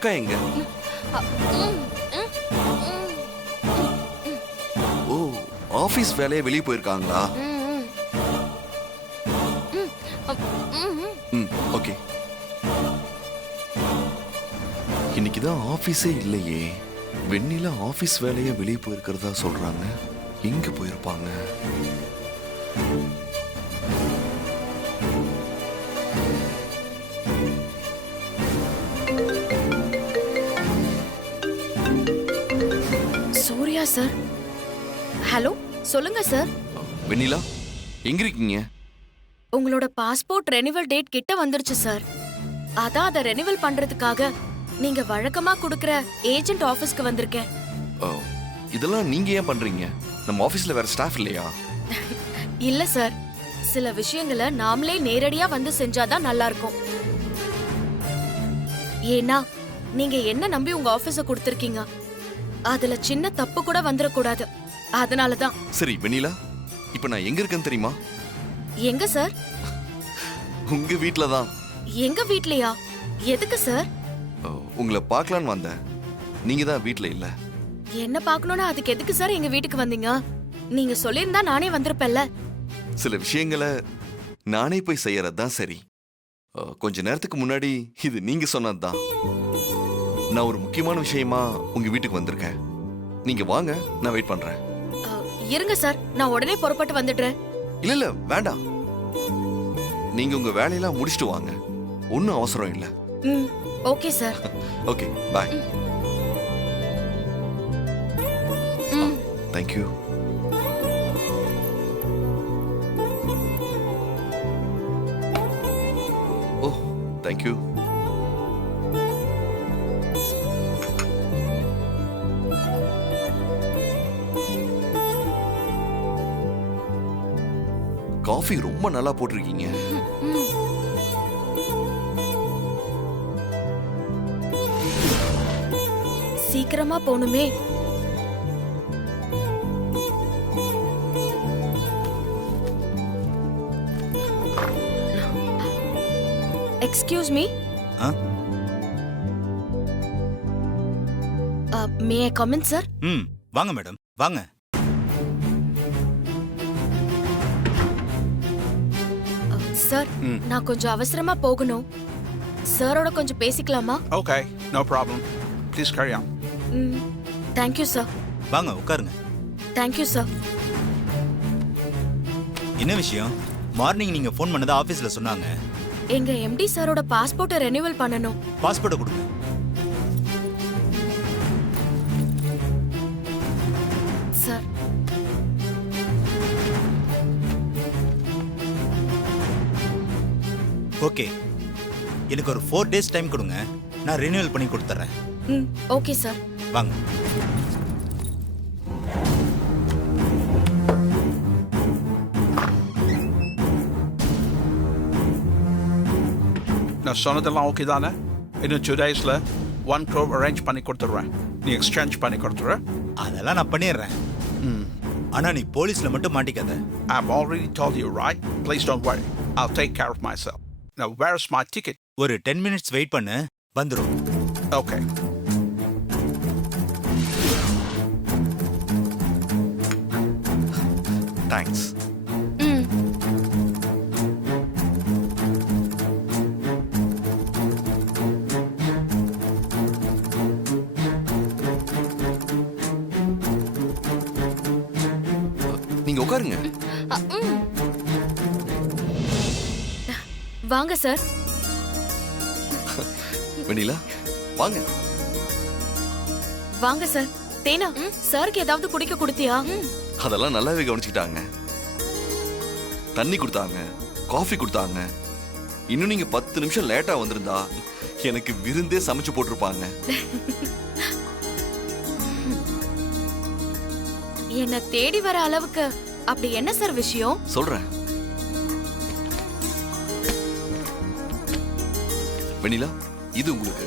அக்கா எங்க? ஓ, ஆபீஸ் வேலையை வெளியே போயிருக்காங்களா? ஓகே. இன்னைக்குதான் ஆபீஸே இல்லையே. வெண்ணிலா ஆபீஸ் வேலையை வெளியே போயிருக்கிறதா சொல்றாங்க. எங்க போயிருப்பாங்க? சூர்யா சார். ஹலோ, சொல்லுங்க சார். வெண்ணிலா, எங்க இருக்கீங்க? உங்களோட பாஸ்போர்ட் ரெனிவல் டேட் கிட்ட வந்துருச்சு சார். அதான் அதை ரெனிவல் பண்றதுக்காக நீங்க வழக்கமா கொடுக்கிற ஏஜென்ட் ஆபீஸ்க்கு வந்திருக்கேன். இதெல்லாம் நீங்க ஏன் பண்றீங்க? நம்ம ஆபீஸ்ல வேற ஸ்டாஃப் இல்லையா? இல்ல சார், சில விஷயங்களை நாமளே நேரடியா வந்து செஞ்சாதான் நல்லா இருக்கும். ஏன்னா நீங்க என்ன நம்பி உங்க ஆபீஸ கொடுத்திருக்கீங்க, அதுல சின்ன தப்பு கூட வந்துடக்கூடாது. அதனாலதான். சரி வெண்ணிலா, இப்ப நான் எங்க இருக்கேன்னு தெரியுமா? எங்க சார்? உங்க வீட்ல தான். எங்க வீட்லயா? எதுக்கு சார்? உங்களை பார்க்கலான்னு வந்தேன். நீங்க தான் வீட்ல இல்ல. என்ன பார்க்கணும்னா அதுக்கு எதுக்கு சார் எங்க வீட்டுக்கு வந்தீங்க? நீங்க சொல்லியிருந்தா நானே வந்திருப்பேன்ல. சில விஷயங்களை நானே போய் செய்யறதுதான் சரி. கொஞ்ச நேரத்துக்கு முன்னாடி இது நீங்க சொன்னதுதான். நான் ஒரு முக்கியமான விஷயமா உங்க வீட்டுக்கு வந்திருக்கேன். நீங்க வாங்க, நான் வெயிட் பண்றேன். இருங்க சார், நான் உடனே புறப்பட்டு வந்துடுறேன். இல்ல இல்ல வேண்டாம், நீங்க உங்க வேலையெல்லாம் முடிச்சிட்டு வாங்க. ஒன்னும் அவசரம் இல்ல. Okay sir. Okay, bye. Thank you. Oh, thank you. Coffee ரொம்ப நல்லா போட்டிருக்கீங்க. சீக்கிரமா போணுமே. Excuse me? May I come in, sir? வாங்க மேடம், வாங்க. சார், நான் கொஞ்சம் அவசரமா போகணும். சாரோட கொஞ்சம் பேசிக்கலாமா? Okay, no problem. Please carry on. Thank you, sir. வாங்க உட்காருங்க. Thank you, sir. என்ன விஷயம்? மார்னிங் நீங்க ஃபோன் பண்ணதா ஆபீஸ்ல சொன்னாங்க. எங்க எம்டி சாரோட பாஸ்போர்ட்டை ரெனிவல் பண்ணனும். பாஸ்போர்ட்டை கொடுங்க. சார். ஓகே, எனக்கு ஒரு 4 days டைம் கொடுங்க. நான் ரெனிவல் பண்ணி கொடுத்துறேன். Okay sir. வாங்க. நான் சொன்னதெல்லாம் ஓகே தானே? இன்னும் 2 daysல 1 crore அரேஞ்ச் பண்ணி கொடுத்துட்றேன். நீ எக்ஸ்சேஞ்ச் பண்ணி கொடுத்துற. அதெல்லாம் நான் பண்ணிடுறேன். ஆனா நீ போலீஸ்ல மட்டும் மாட்டிக்காத. I've already told you, right? Please don't worry. I'll take care of myself. Now, where's my ticket? ஒரு 10 minutes வெயிட் பண்ணு, வந்துரும். Okay. Thanks. நீங்க உட்காருங்க. வாங்க சார். வெண்ணிலா, வாங்க. வாங்க சார். தேனா, சாருக்கு ஏதாவது குடிக்க கொடுத்தியா? அதெல்லாம் நல்லாவே கவனிச்சுக்கிட்டாங்க. தண்ணி கொடுத்தாங்க, காஃபி கொடுத்தாங்க. இன்னும் நீங்க 10 நிமிஷம் லேட்டா வந்திருந்தா எனக்கு விருந்தே சமைச்சு போட்டிருப்பாங்க. என்ன தேடி வர அளவுக்கு அப்படி என்ன சார் விஷயம்? சொல்றேன். வெண்ணிலா, இது உங்களுக்கு.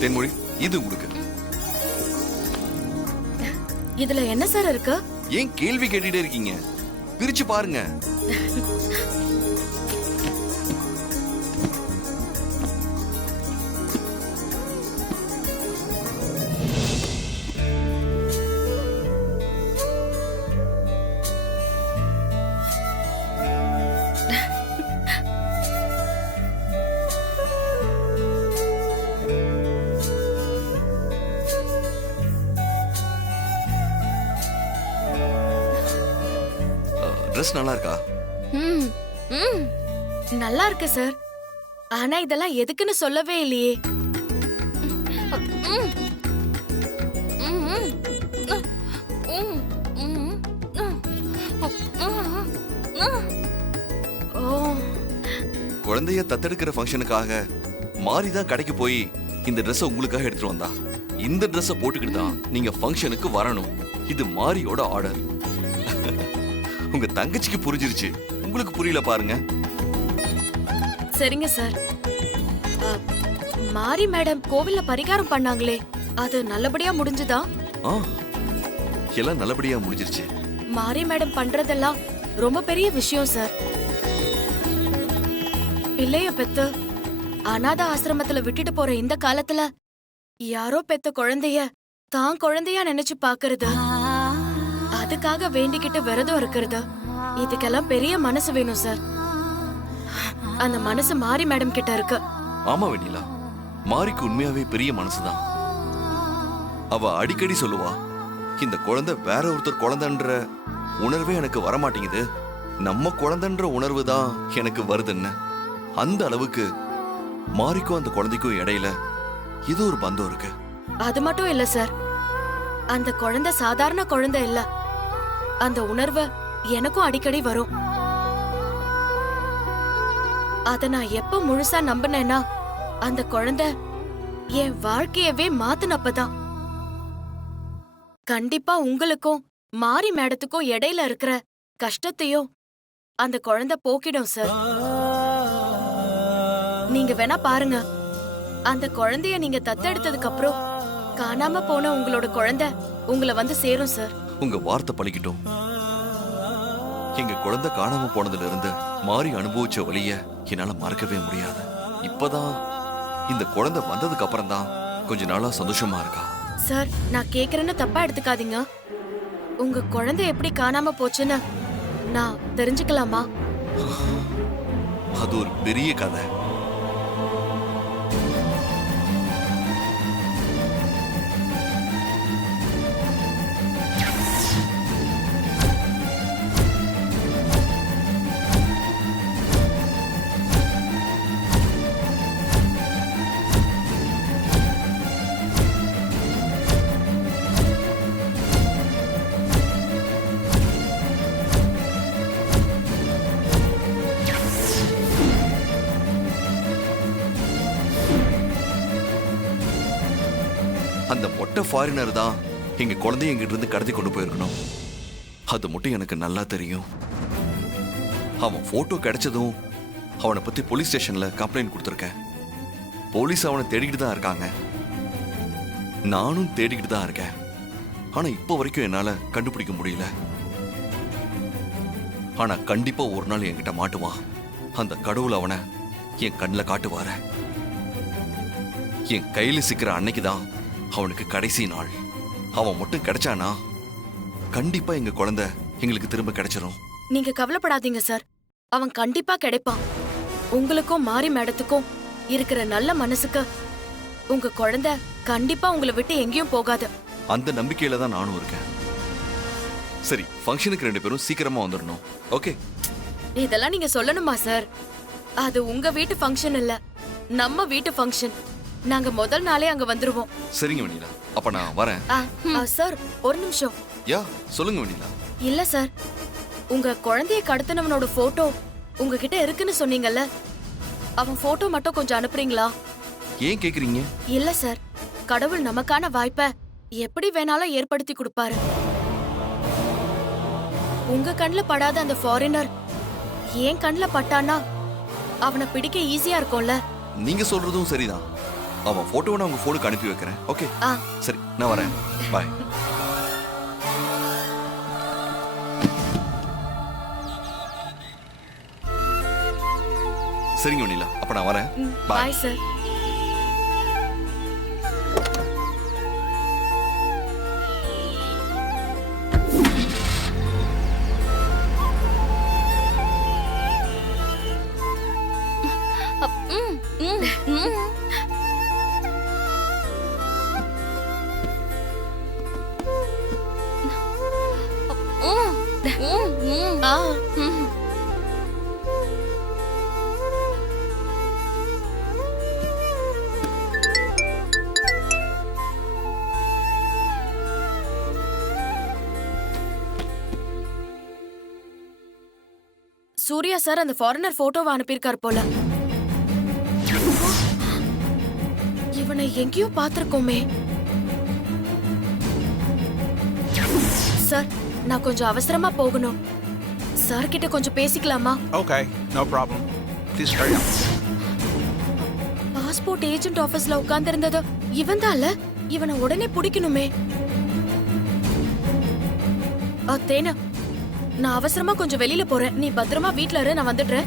தென்மொழி, இது உங்களுக்கு. இதுல என்ன சார் இருக்கு? ஏன் கேள்வி கேட்டுட்டே இருக்கீங்க? பிரிச்சு பாருங்க. ட்ரெஸ் நல்லா இருக்கா? ம், ம். நல்லா இருக்கு சார். ஆனா இதெல்லாம் எதுக்குன்னு சொல்லவே இல்லையே. ம், ம், ம், ம், ம், ம். ஓ, குழந்தைய தத்தெடுக்கிற ஃபங்க்ஷனுக்காக மாறி தான் கடைக்கு போய் இந்த ட்ரெஸ்ஸை உங்களுக்காக எடுத்துட்டு வந்தா. இந்த ட்ரெஸ்ஸை போட்டுக்கிட்டு தான் நீங்க ஃபங்க்ஷனுக்கு வரணும். இது மாரியோட ஆர்டர். உங்க தங்கச்சிக்கு புரிஞ்சிருச்சு, உங்களுக்கு புரியல பாருங்க. சரிங்க சார். அ, மாரி மேடம் கோவில்ல பரிகாரம் பண்ணாங்களே, அது நல்லபடியா முடிஞ்சுதா? ஆ, எல்லாம் நல்லபடியா முடிஞ்சிருச்சு. மாரி மேடம் பண்றதெல்லாம் ரொம்ப பெரிய விஷயம் சார். பிள்ளைய பெத்து அனாதை ஆசிரமத்துல விட்டுட்டு போற இந்த காலத்துல யாரோ பெத்த குழந்தைய தான் குழந்தையா நினைச்சு பாக்குறது, அதுக்காக வேண்டிக்கிட்டு விரதம் இருக்கிறது, இதுக்கெல்லாம் பெரிய மனசு வேணும் சார். அந்த மனசு மாரி மேடம் கிட்ட இருக்கு. ஆமா வெண்ணிலா, மாரிக்கு உண்மையாவே பெரிய மனசுதான். அவ அடிக்கடி சொல்லுவா, இந்த குழந்தை வேற ஒருத்தர் குழந்தைன்ற உணர்வே எனக்கு வரமாட்டேங்குது, நம்ம குழந்தைன்ற உணர்வு தான் எனக்கு வருதுன்னு. அந்த அளவுக்கு மாரிக்கும் அந்த குழந்தைக்கும் இடையில இது ஒரு பந்தம் இருக்கு. அது மட்டும் இல்ல சார், அந்த குழந்தை சாதாரண குழந்தை இல்ல. அந்த உணர்வு எனக்கும் அடிக்கடி வரும். அத நான் எப்ப முழுசா நம்பினேன்னா அந்த குழந்தை என் வாழ்க்கையவே மாத்துனப்பதான். கண்டிப்பா உங்களுக்கும் மாரி மேடத்துக்கும் இடையில இருக்கிற கஷ்டத்தையும் அந்த குழந்தை போக்கிடும் சார். நீங்க வேணா பாருங்க, அந்த குழந்தைய நீங்க தத்தெடுத்ததுக்கு அப்புறம் காணாம போன உங்களோட குழந்தை உங்களை வந்து சேரும் சார். உங்க வார்த்தை பழிக்கட்டும். எங்க குழந்தை காணாம போனதுல இருந்து மாறி அனுபவிச்ச வலிய என்னால மறக்கவே முடியாது. இப்பதான் இந்த குழந்தை வந்ததுக்கு அப்புறம் தான் கொஞ்ச நாளா சந்தோஷமா இருக்கா. சார், நான் கேக்குறேன்னு தப்பா எடுத்துக்காதீங்க. உங்க குழந்தை எப்படி காணாம போச்சுன்னு நான் தெரிஞ்சுக்கலாமா? அது ஒரு பெரிய கதை. அந்த மொட்டை ஃபாரினர் தான் எங்க குழந்தைய எங்கிட்ட இருந்து கடத்தி கொண்டு போயிருக்கணும். அது மட்டும் எனக்கு நல்லா தெரியும். அவன் போட்டோ கிடைச்சதும் அவனை பத்தி போலீஸ் ஸ்டேஷன்ல கம்ப்ளைண்ட் கொடுத்துருக்கேன். போலீஸ் அவனை தேடிக்கிட்டு தான் இருக்காங்க, நானும் தேடிக்கிட்டு தான் இருக்கேன். ஆனா இப்போ வரைக்கும் என்னால கண்டுபிடிக்க முடியல. ஆனா கண்டிப்பா ஒரு நாள் என்கிட்ட மாட்டுவான். அந்த கடவுள் அவனை என் கண்ணில் காட்டுவார. என் கையில சிக்கிற அன்னைக்குதான் அவனுக்கு கடைசி நாள். அவன் மட்டும் கிடைச்சானா கண்டிப்பா எங்க குழந்தை எங்களுக்கு திரும்ப கிடைச்சிரும். நீங்க கவலைப்படாதீங்க சார், அவன் கண்டிப்பா கிடைப்பான். உங்களுக்கும் மாரி மேடத்துக்கும் இருக்கிற நல்ல மனசுக்கு உங்க குழந்தை கண்டிப்பா உங்களை விட்டு எங்கேயும் போகாது. அந்த நம்பிக்கையில தான் நானும் இருக்கேன். சரி, ஃபங்க்ஷனுக்கு 2 பேரும் சீக்கிரமா வந்துடணும். ஓகே? இதெல்லாம் நீங்க சொல்லணுமா சார்? அது உங்க வீட்டு ஃபங்க்ஷன் இல்ல, நம்ம வீட்டு ஃபங்க்ஷன். நாங்க முதல் நாளே அங்க வந்துருவோம். சரிங்க வெண்ணிலா, அப்ப நான் வரேன். சார், ஒரு நிமிஷம். யா, சொல்லுங்க வெண்ணிலா. இல்ல சார், உங்க குழந்தைய கடத்தினவனோட போட்டோ உங்ககிட்ட இருக்குன்னு சொன்னீங்கல்ல, அவன் போட்டோ மட்டும் கொஞ்சம் அனுப்புறீங்களா? ஏன் கேக்குறீங்க? இல்ல சார், கடவுள் நமக்கான வாய்ப்பை எப்படி வேணாலும் ஏற்படுத்தி கொடுப்பாரு. உங்க கண்ணுல படாத அந்த ஃபாரினர் ஏன் கண்ணுல பட்டானா அவனை பிடிக்க ஈஸியா இருக்கும்ல. நீங்க சொல்றதும் சரிதான். அவன் போட்டோவை நான் உங்க போனுக்கு அனுப்பி வைக்கிறேன். ஓகே? சரி, நான் வரேன். பாய். சரிங்க வெண்ணிலா, அப்ப நான் வரேன். Bye sir. சூர்யா சார் அந்த ஃபாரினர் போட்டோவை அனுப்பியிருக்கார் போல. இவனை எங்கேயோ பார்த்திருக்கோமே. சார், நான் கொஞ்சம் அவசரமா போகணும். சார் கிட்ட கொஞ்சம் பேசிக்கலாமா? Okay, no problem. Please carry on. Passport agent ஆபீஸ்ல உட்கார்ந்திருந்தது இவன் தான்ல. இவனை உடனே பிடிக்கணுமே. தேனா, நான் அவசரமா கொஞ்சம் வெளியில போறேன். நீ பத்திரமா வீட்ல இரு, நான் வந்துடுறேன்.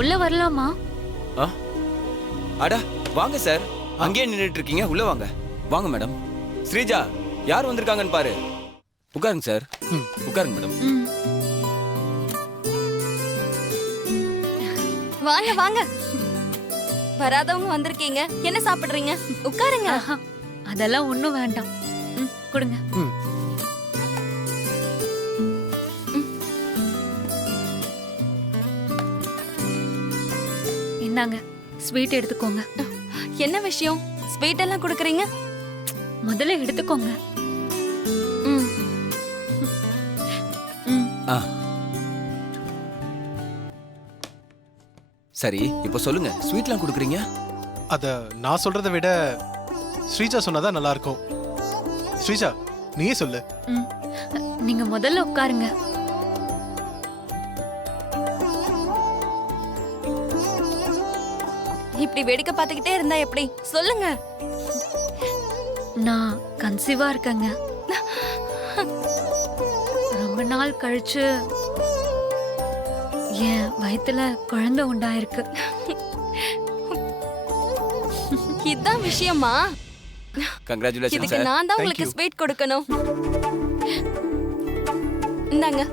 உள்ள வரலாமா? ஆ அடா வாங்க சார். அங்கேயே நின்றுட்டு இருக்கீங்க, உள்ள வாங்க. வாங்க மேடம். ஸ்ரீஜா, யார் வந்திருக்காங்கன்னு பாரு. உட்காருங்க சார். உட்காருங்க மேடம். வாங்க வாங்க. வராதவங்க வந்திருக்கீங்க. என்ன சாப்பிடுறீங்க? உட்காருங்க. ஆஹா, அதெல்லாம் ஒண்ணும் வேண்டாம். கொடுங்க. இந்தாங்க, ஸ்வீட் எடுத்துக்கோங்க. என்ன விஷயம்? ஸ்வீட் எல்லாம் கொடுக்கறீங்க? முதல்ல எடுத்துக்கோங்க. ஆ சரி, இப்போ சொல்லுங்க, ஸ்வீட்லாம் கொடுக்குறீங்க? அத நான் சொல்றதை விட ஸ்ரீஜா சொன்னாதான் நல்லா இருக்கும். ஸ்ரீஜா, நீயே சொல்லு. நீங்க முதல்ல உட்காருங்க. இப்படி வேடிக்கை பார்த்துக்கிட்டே இருந்தா எப்படி? சொல்லுங்க. நான் கன்சீவா இருக்கேங்க. ரொம்ப நாள் கழிச்சு என் வயித்துல குழந்தை உண்டாயிருக்கு. இதான் விஷயமா? கங்க்ராச்சுலேஷன் இதுக்கு சார். நான் தான் உங்களுக்கு you. ஸ்வீட் கொடுக்கணும். இந்தாங்க.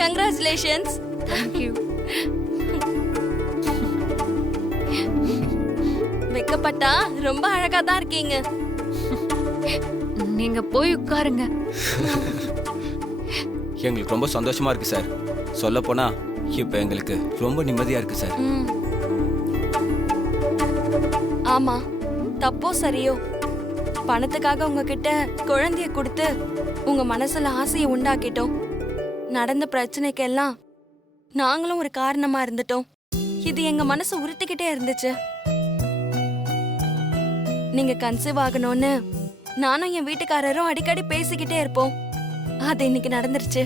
கங்க்ராச்சுலேஷன்ஸ். தேங்க்யூ. வெக்கப்பட்டா ரொம்ப அழகா தான் இருக்கீங்க. நீங்க போய் உட்காருங்க. எங்களுக்கு ரொம்ப சந்தோஷமா இருக்கு சார். சொல்ல போனா இப்போ எங்களுக்கு ரொம்ப நிம்மதியா இருக்கு சார். ஆமா, தப்போ சரியோ, பணத்துக்காக உங்ககிட்ட குழந்தைய கொடுத்து உங்க மனசுல ஆசையை உண்டாக்கிட்டோம். நடந்த பிரச்சனைக்கெல்லாம் நாங்களும் ஒரு காரணமா இருந்துட்டோம். இது எங்க மனசு உறுத்திக்கிட்டே இருந்துச்சு. நீங்க கன்சீவ் ஆகணும்னு நானும் என் வீட்டுக்காரரும் அடிக்கடி பேசிக்கிட்டே இருப்போம். அது இன்னைக்கு நடந்துருச்சு.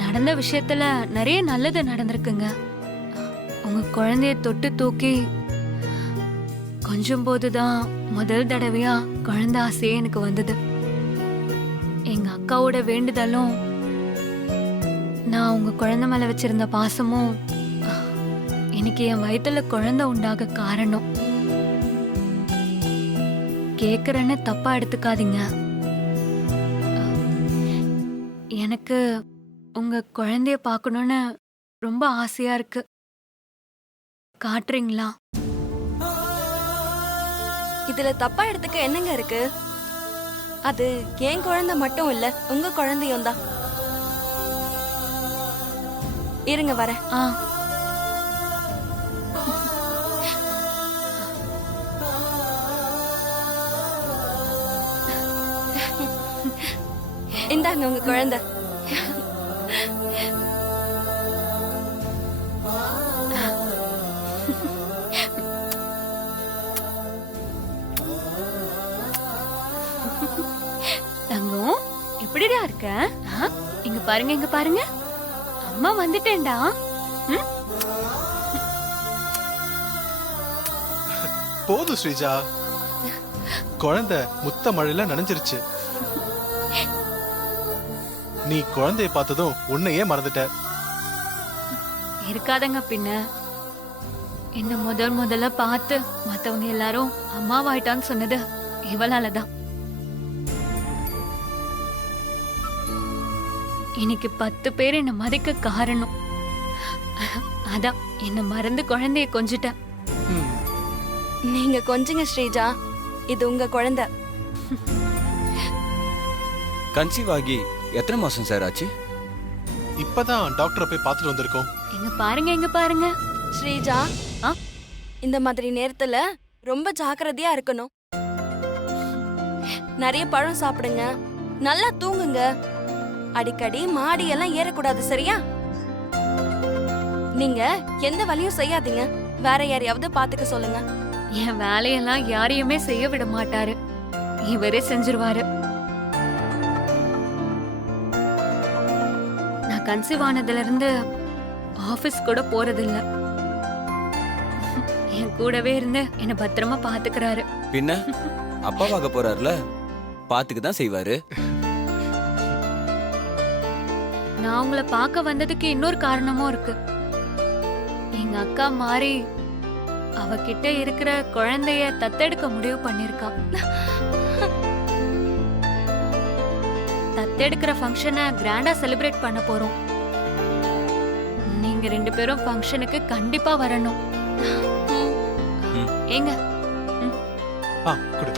நடந்த விஷயத்துல நிறைய நல்லது நடந்திருக்குங்க. உங்க குழந்தைய தொட்டு தூக்கி கொஞ்சம் போதுதான் முதல் தடவையா குழந்தை ஆசையே எனக்கு வந்தது. எங்க அக்காவோட வேண்டுதலும் நான் உங்க குழந்தை மேல வச்சிருந்த பாசமும் எனக்கு என் வயித்துல குழந்தை உண்டாக காரணம். கேக்குறேன்னு தப்பா எடுத்துக்காதீங்க. எனக்கு உங்க குழந்தைய பார்க்கணும்னு ரொம்ப ஆசையா இருக்கு. காட்டுறீங்களா? இதுல தப்பா எடுத்துக்க என்னங்க இருக்கு? அது என் குழந்தை மட்டும் இல்ல, உங்க குழந்தையும் தான். இருங்க வரேன். ஆ, இந்தாங்க உங்க குழந்தை. தங்கம் எப்படிடா இருக்க? ஆ, இங்க பாருங்க, இங்க பாருங்க, அம்மா வந்துட்டேன்டா. ம்? போதும் ஸ்ரீஜா. குழந்தை முத்த மழையில நனைஞ்சிருச்சு. நீ குழந்தைய பார்த்ததும் உன்னையே மறந்துட்ட. இருக்காதங்க பின்ன. என்ன முதல்ல பார்த்து மத்தவங்க எல்லாரும் அம்மாவாயிட்டான்னு சொன்னது இவளாலதான். இன்னைக்கு 10 பேர் என்ன மதிக்க காரணம். அதான் என்ன மறந்து குழந்தைய கொஞ்சிட்ட. நீங்க கொஞ்சங்க ஸ்ரீஜா, இது உங்க குழந்தை. கன்சீவ் ஆகி எத்தனை மாசம் சார் ஆச்சு? இப்பதான் டாக்டரை போய் பார்த்துட்டு வந்திருக்கோம். இங்க பாருங்க ஸ்ரீஜா, ஆ? இந்த மாதிரி நேரத்துல ரொம்ப ஜாக்கிரதையா இருக்கணும். நிறைய பழம் சாப்பிடுங்க, நல்லா தூங்குங்க. அடிக்கடி மாடி எல்லாம் ஏறக்கூடாது, சரியா? நீங்க எந்த வேலையும் செய்யாதீங்க. வேற யாரையாவது பாத்துக்க சொல்லுங்க. என் வேலையெல்லாம் யாரையுமே செய்ய விட மாட்டாரு, இவரே செஞ்சிருவாரு. நான் கன்சீவ் ஆனதுல இருந்து ஆபீஸ் கூட போறதில்ல. என் கூடவே இருந்து என்ன பத்திரமா பாத்துக்கிறாரு. பின்ன அப்பாவாக போறாருல, பாத்துக்கு தான் செய்வாரு. நான் உங்களை பார்க்க வந்ததுக்கு இன்னொரு காரணமும் இருக்கு. எங்க அக்கா மாறி அவகிட்ட இருக்கிற குழந்தைய தத்தெடுக்க முடிவு பண்ணிருக்கா. தத்தெடுக்கிற ஃபங்க்ஷனை கிராண்டா செலிப்ரேட் பண்ண போறோம். நீங்க 2 பேரும் ஃபங்க்ஷனுக்கு கண்டிப்பா வரணும். ஏங்க குடு.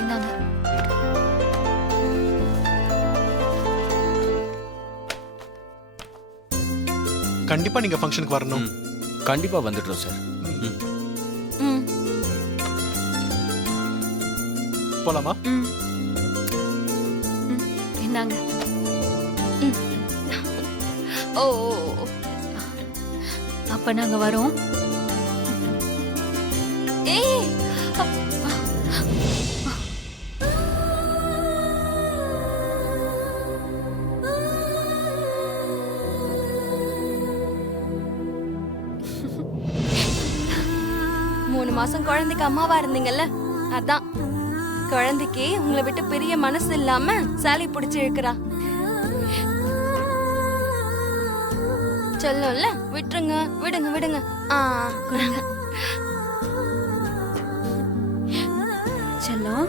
இந்தாங்க. கண்டிப்பா நீங்க ஃபங்க்ஷனுக்கு வரணும். கண்டிப்பா வந்துடுறோம் சார். ம். போலாமா? ம். ம், இந்தாங்க. ஓ, அப்ப நாங்க வரோம். ஏய், 3 மாசம் குழந்தைக்கு அம்மாவா இருந்தீங்கல்ல, அதான் குழந்தைக்கு உங்களை விட்டு பெரிய மனசு இல்லாம சாலி பிடிச்சு இழுக்கிறா. சொல்லும்ல, விட்டுருங்க, விடுங்க விடுங்க. கொடுங்க. செல்லம்,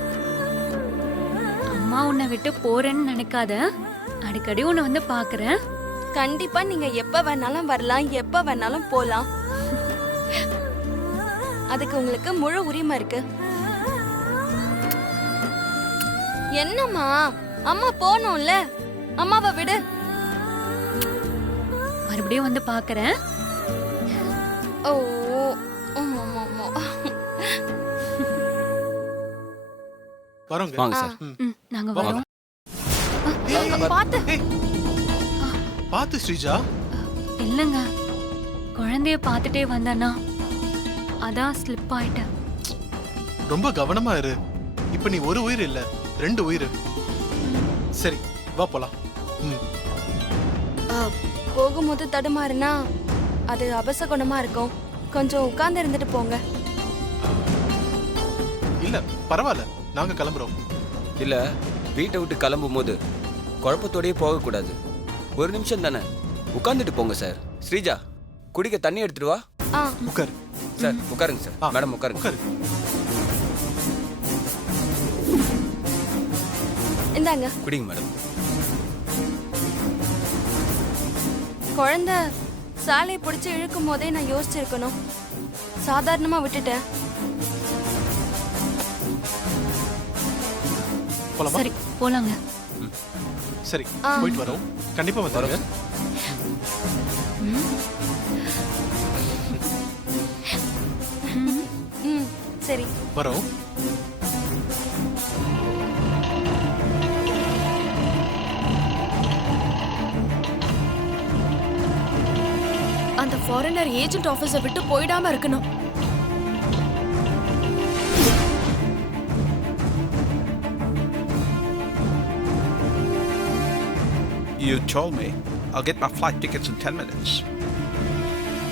அம்மா உன்னை விட்டு போறேன்னு நினைக்காத. அடிக்கடி உன்னை வந்து பாக்குறேன். கண்டிப்பா நீங்க எப்ப வேணாலும் வரலாம், எப்ப வேணாலும் போலாம். அதுக்கு உங்களுக்கு முழு உரிமை இருக்கு. என்னம்மா, அம்மா போனோம்ல, அம்மாவை விடு. மறுபடியும் வந்து பாக்குறேன். ஓ, ஆமா, ஆமா. வரோங்க. வாங்க சார். நாங்க வாங்க. வரோம். பாத்து. ஏய், பாத்து ஸ்ரீஜா. இல்லங்க, குழந்தைய பார்த்துட்டே வந்தானா, அதான் ஸ்லிப் ஆயிட்டேன். ரொம்ப கவனமா இரு. இப்ப நீ ஒரு உயிர் இல்ல, 2 உயிர். சரி, வா போலாம். போகும்போது தடுமாறுனா அது அபசகுணமா இருக்கும். கொஞ்சம் உட்கார்ந்து இருந்துட்டு போங்க. இல்ல பரவாயில்ல, நாங்க கிளம்புறோம். இல்ல, வீட்டை விட்டு கிளம்பும் போது குழப்பத்தோடயே போகக்கூடாது. 1 நிமிஷம் தானே, உட்காந்துட்டு போங்க சார். ஸ்ரீஜா, குடிக்க தண்ணி எடுத்துட்டு வா. உட்காரு சார், உட்காருங்க சார். மேடம் உட்காருங்க. உட்காரு. இந்தாங்க. குடிங்க மேடம். குழந்தை சாலையை பிடிச்சு இழுக்கும் போதே நான் யோசிச்சிருக்கணும். சாதாரணமா விட்டுட்டேன். போலாமா? சரி, போலாங்க. சரி, போயிட்டு வரோம். கண்டிப்பா வந்துருங்க. சரி, வரோம். அந்த ஃபாரினர் ஏஜென்ட் ஆபீஸை விட்டு போயிடாம இருக்கணும். You told me I'll get my flight tickets in 10 minutes.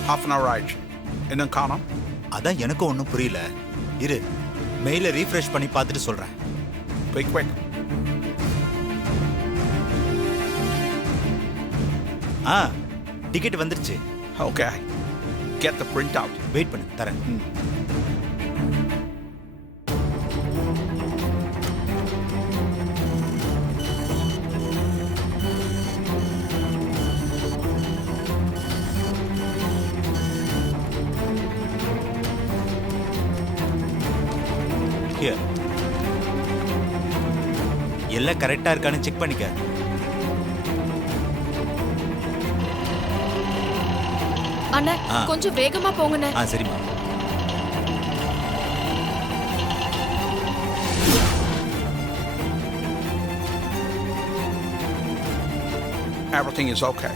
Half an hour ஆயிடுச்சு. இன்னும் காணோம். அதான் எனக்கும் ஒன்றும் புரியல. இரு, மெயில ரீஃப்ரெஷ் பண்ணி பார்த்துட்டு சொல்றேன். Quick, quick. டிக்கெட் வந்துருச்சு. Okay. Get the print out. Wait பண்ணு, தரேன். எல்லாம் கரெக்டா இருக்கான்னு செக் பண்ணிக்க. அண்ணா ஆ. கொஞ்சம் வேகமா போங்கண்ணே. சரிம்மா. Everything is okay.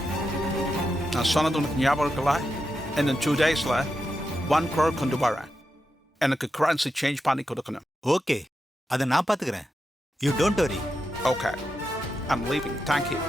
நான் சொன்னது உனக்கு ஞாபகம் இருக்குல்ல? இன்னும் 2 daysல 1 crore கொண்டு வரேன். எனக்கு currency change பண்ணி கொடுக்கணும். ஓகே, அதை நான் பாத்துக்கிறேன். You don't worry. Okay. I'm leaving. Thank you.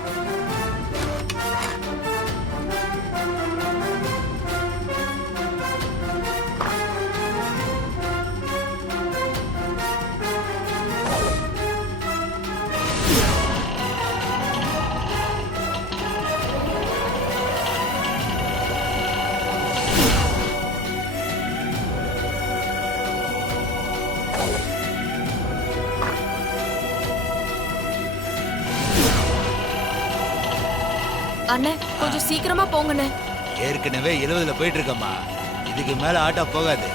அண்ணே கொஞ்சம் சீக்கிரமா போங்கண்ணே. ஏற்கனவே 70ல போயிட்டு இருக்கம்மா. இதுக்கு மேல ஆட்டோ போகாது.